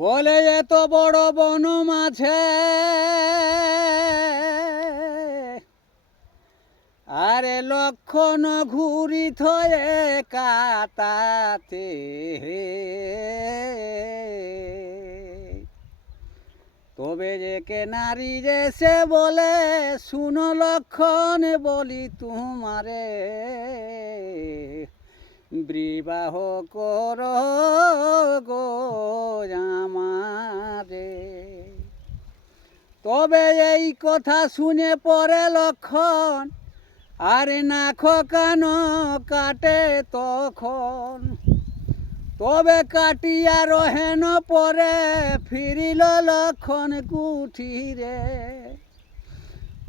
বলে এত বড় বন মাঝে আরে লক্ষণ ঘুরি থয়ে কাতাতে তবে যে কে নারী রে সে বলে শুনো লক্ষণ বলি তোমারে বিবাহ কর গো আমারে। তবে এই কথা শুনে পরে লক্ষণ আরে নাখ কান কাটে তখন। তবে কাটিয়া রহেন পরে ফিরিল লক্ষণ কুঠিরে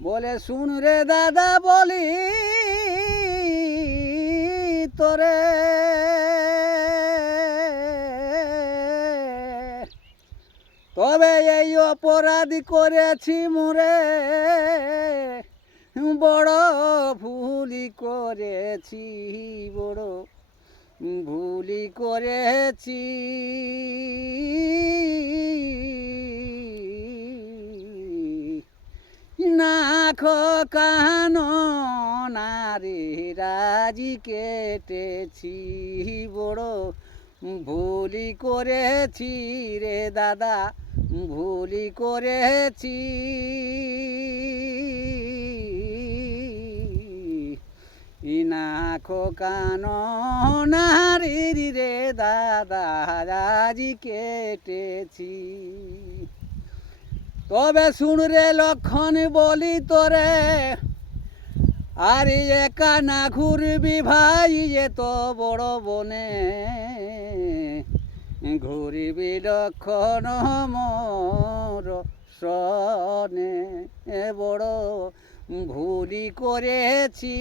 বলে শুন রে দাদা বলি তোরে তবে এই অপরাধী করেছি মোরে বড় ভুলি করেছি বড় ভুলি করেছি। নাখ কান নারী রাজি কেটেছি বড় ভুলি করেছি রে দাদা ভুলি করেছি। নাখ কান নারী রে দাদা রাজি কেটেছি। তবে শুন রে লক্ষণ বলি তোরে আর একা না ঘুরবি ভাই এত বড় বনে ঘুরবি লক্ষণ মোর সনে বড় ভুলি করেছি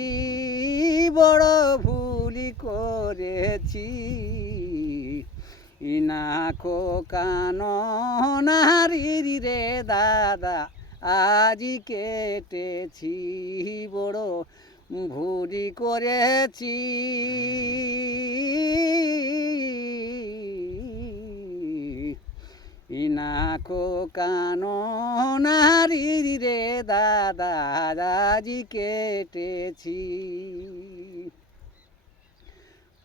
বড় ভুলি করেছি। নাখ কান নারী রে দাদা আজি কেটেছি বড় ভুলি করেছি। নাখ কান নারী রে দাদা আজি কেটেছি।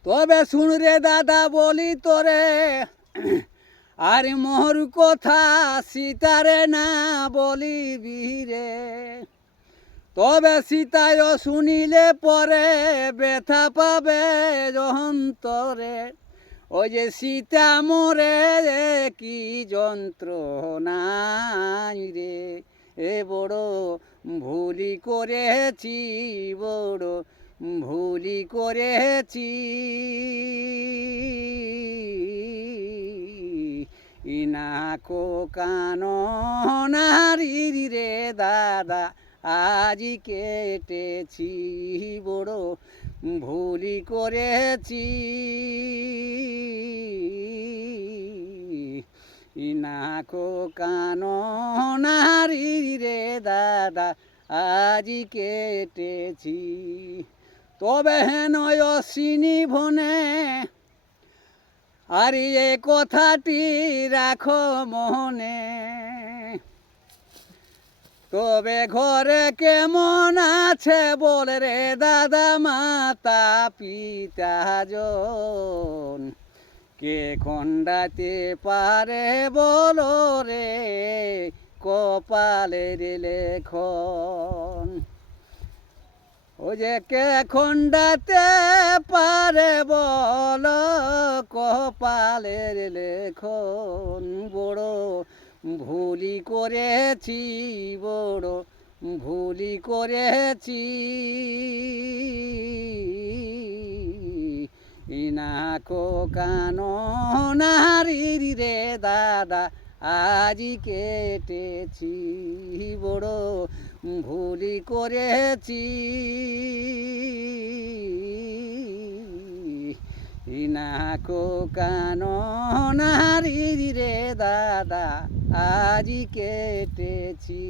তবে শুন রে দাদা বলি তোরে আর মোর কথা সীতারে না বলিবি রে তবে সীতায় শুনিলে পরে ব্যথা পাবে অন্তরে ওই যে সীতা মোরে কি যন্ত্রণাই রে এ বড় ভুলি করেছি বড় ভুলি করেছি। নাখ কান নারী রে দাদা আজি কেটেছি বড় ভুলি করেছি। নাখ কান নারী রে দাদা আজি কেটেছি। তবে হেন অশ্বিনী ভনে আর এ কথাটি রাখো মনে তবে ঘরে কেমন আছে বল রে দাদা মাতা পিতা জন কে খণ্ডাতে পারে বলো রে কপালের লেখন। ও যে কে খণ্ডাতে পারে বল কপালের লেখন বড় ভুলি করেছি বড় ভুলি করেছি। নাখ কান নারী রে দাদা আজি কেটেছি বড় ভুলি করেছি। নাখ কান নারী রে দাদা আজি কেটেছি।